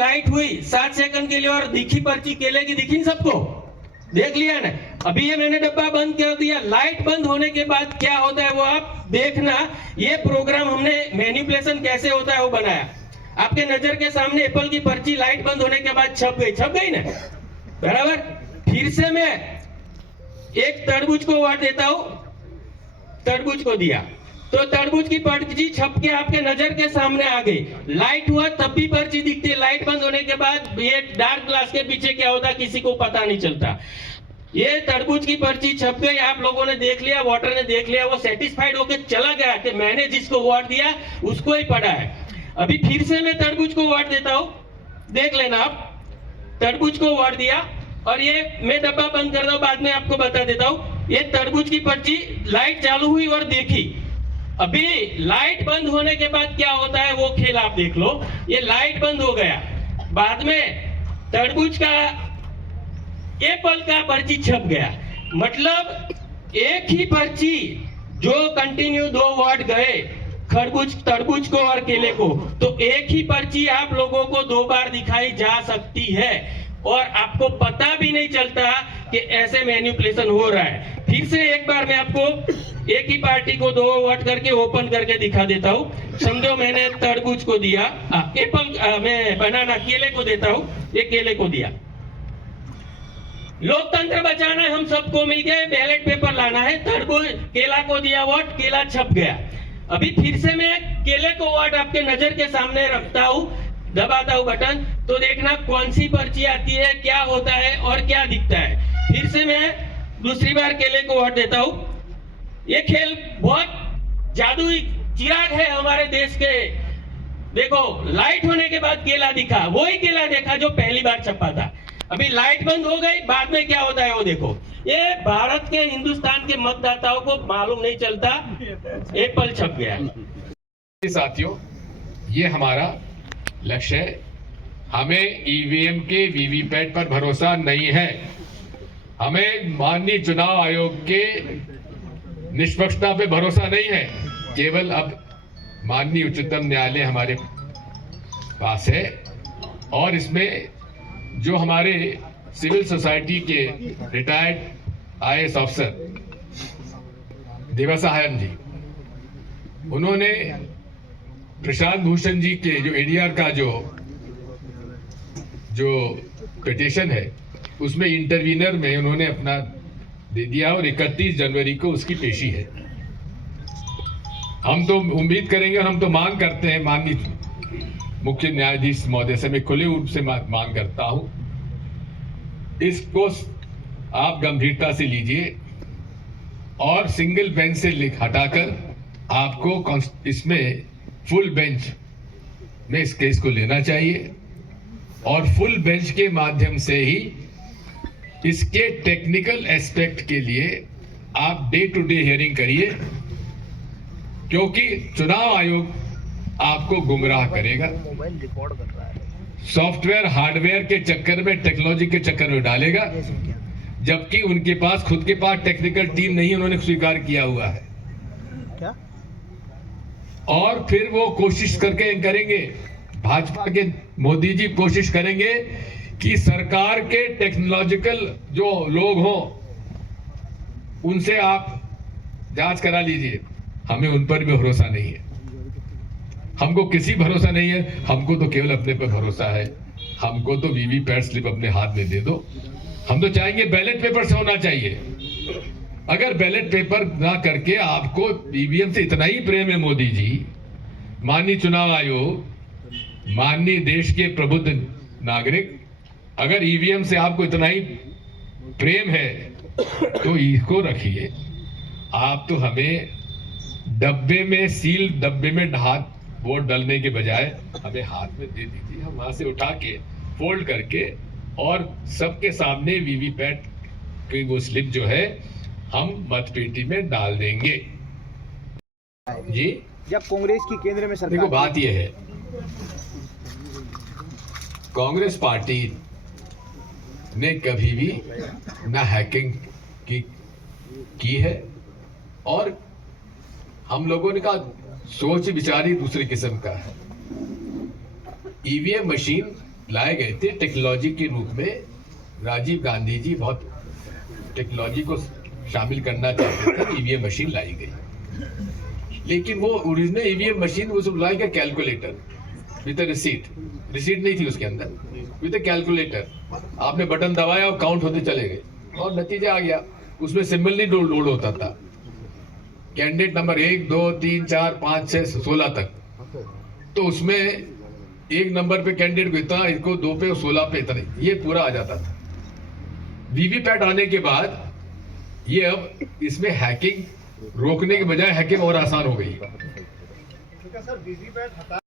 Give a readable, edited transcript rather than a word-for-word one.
Light हुई 7 second के लिए और दिखी पर्ची केले की, दिखी सबको, देख लिया ना। अभी ये मैंने डब्बा बंद कर दिया, लाइट बंद होने के बाद क्या होता है वो आप देखना। ये प्रोग्राम हमने मैनिपुलेशन कैसे होता है वो बनाया। आपके नजर के सामने एप्पल की पर्ची लाइट बंद होने के बाद छप गई ना, बराबर। फिर से मैं एक तरबूज को अवार्ड देता हूं, तरबूज को दिया तो तरबूज की पर्ची छप के आपके नजर के सामने आ गई। लाइट हुआ तब भी पर्ची दिखती है, लाइट बंद होने के बाद ये डार्क ग्लास के पीछे क्या होता किसी को पता नहीं चलता। ये तरबूज की पर्ची छप गई, आप लोगों ने देख लिया, वोटर ने देख लिया, वो सेटिस्फाइड होकर चला गया कि मैंने जिसको अवार्ड दिया उसको ही पढ़ा है। अभी फिर से मैं तरबूज को अवार्ड देता हूं, देख लेना आप, तरबूज को अवार्ड दिया और ये मैं डब्बा बंद कर रहा हूं, बाद में आपको बता देता हूं। ये तरबूज की पर्ची लाइट चालू हुई और देखी। अभी लाइट बंद होने के बाद क्या होता है वो खेल आप देख लो। ये लाइट बंद हो गया, बाद में तरबूज का एप्पल का पर्ची छप गया। मतलब एक ही पर्ची जो कंटिन्यू 2 अवार्ड गए, खरबूज तरबूज को और केले को, तो एक ही पर्ची आप लोगों को 2 बार दिखाई जा सकती है और आपको पता भी नहीं चलता कि ऐसे मैनिपुलेशन हो रहा है। फिर से एक बार मैं आपको एक ही पार्टी को 2 अवार्ड करके ओपन करके दिखा देता हूं। समझो मैंने तरबूज को दिया, एप्पल मैं बनाना केले को देता हूं, ये केले को दिया। लोकतंत्र बचाना है, हम सबको मिलके बैलेट पेपर लाना है। तरबूज केला को दिया अवार्ड, केला छप गया। अभी फिर से मैं केले को अवार्ड आपके नजर के सामने रखता हूं, दबाता हूं बटन, तो देखना कौन सी पर्ची आती है, क्या होता है और क्या दिखता है। फिर से मैं दूसरी बार केले को अवार्ड देता हूं। ये खेल बहुत जादुई चिराग है हमारे देश के। देखो लाइट होने के बाद केला दिखा, वही केला देखा जो पहली बार छपा था। अभी लाइट बंद हो गई, बाद में क्या होता है वो देखो। ये भारत के हिंदुस्तान के मतदाताओं को मालूम नहीं चलता, एप्पल छप गया। साथियों, ये हमारा लक्ष्य है। हमें ईवीएम के वीवीपैट पर भरोसा नहीं है। हमें माननीय चुनाव आयोग के निष्पक्षता पे भरोसा नहीं है। केवल अब माननीय उच्चतम न्यायालय हमारे पास है और इसमें जो हमारे सिविल सोसाइटी के रिटायर्ड आईएएस अफसर देवासायन जी, उन्होंने प्रशांत भूषण जी के जो एडीआर का जो पिटीशन है उसमें इंटरवीनर में उन्होंने अपना दे दिया और 31 जनवरी को उसकी पेशी है। हम तो उम्मीद करेंगे और हम तो मांग करते हैं, माननीय मुख्य न्यायाधीश महोदय से मैं खुले रूप से मांग करता हूं, इसको आप गंभीरता से लीजिए और सिंगल बेंच से हटाकर आपको इसमें फुल बेंच में इस केस को लेना चाहिए और फुल बेंच के माध्यम से ही इसके टेक्निकल एस्पेक्ट के लिए आप डे टू डे हियरिंग करिए, क्योंकि चुनाव आयोग आपको गुमराह करेगा। सॉफ्टवेयर हार्डवेयर के चक्कर में, टेक्नोलॉजी के चक्कर में डालेगा, जबकि उनके पास खुद के पास टेक्निकल टीम नहीं, उन्होंने स्वीकार किया हुआ है। क्या? और फिर वो कोशिश करके करेंगे, भाजपा के मोदी जी कोशिश करेंगे कि सरकार के टेक्नोलॉजिकल जो लोग हों उनसे आप जांच करा लीजिए। हमें उन पर भी भरोसा नहीं है, हमको किसी भरोसा नहीं है, हमको तो केवल अपने पर भरोसा है। हमको तो वीवीपैट स्लिप अपने हाथ में दे दो। हम तो चाहेंगे बैलेट पेपर से होना चाहिए। अगर बैलेट पेपर ना करके आपको ईवीएम से इतना ही प्रेम है मोदी जी, माननीय चुनाव आयोग, माननीय देश के प्रबुद्ध नागरिक, अगर ईवीएम से आपको इतना ही प्रेम है तो इसको रखिए। आप तो हमें डब्बे में, सील डब्बे में हाथ वोट डालने के बजाय हमें हाथ में दे दीजिए। हम वहां से उठा के फोल्ड करके और सबके सामने वीवीपैट की वो स्लिप जो है हम मतपेटी में डाल देंगे। जी, जब कांग्रेस की केंद्र में सरकार, देखो बात यह है, कांग्रेस पार्टी ने कभी भी ना हैकिंग की है और हम लोगों ने कहा सोच विचार ही दूसरे किस्म का है। ईवीएम मशीन लाए गए थे टेक्नोलॉजी के रूप में। राजीव गांधी जी बहुत टेक्नोलॉजी को शामिल करना चाहते थे, ईवीएम मशीन लाई गई। लेकिन वो ओरिजिनल ईवीएम मशीन वो सब लाई गया कैलकुलेटर विद रिसीट नहीं थी उसके अंदर, विद कैलकुलेटर। आपने बटन दबाया और काउंट होते चले गए और नतीजा आ गया। उसमें सिंबल नहीं लोड होता था। कैंडिडेट नंबर 1 2 3 4 5 6 16 तक, तो उसमें एक नंबर पे कैंडिडेट को इतना, इसको 2 पे 16 पे इतना, ये पूरा आ जाता था। वीवीपैट आने के बाद ये अब इसमें हैकिंग रोकने के बजाय हैकिंग और आसान हो गई। सर वीवीपैट हटा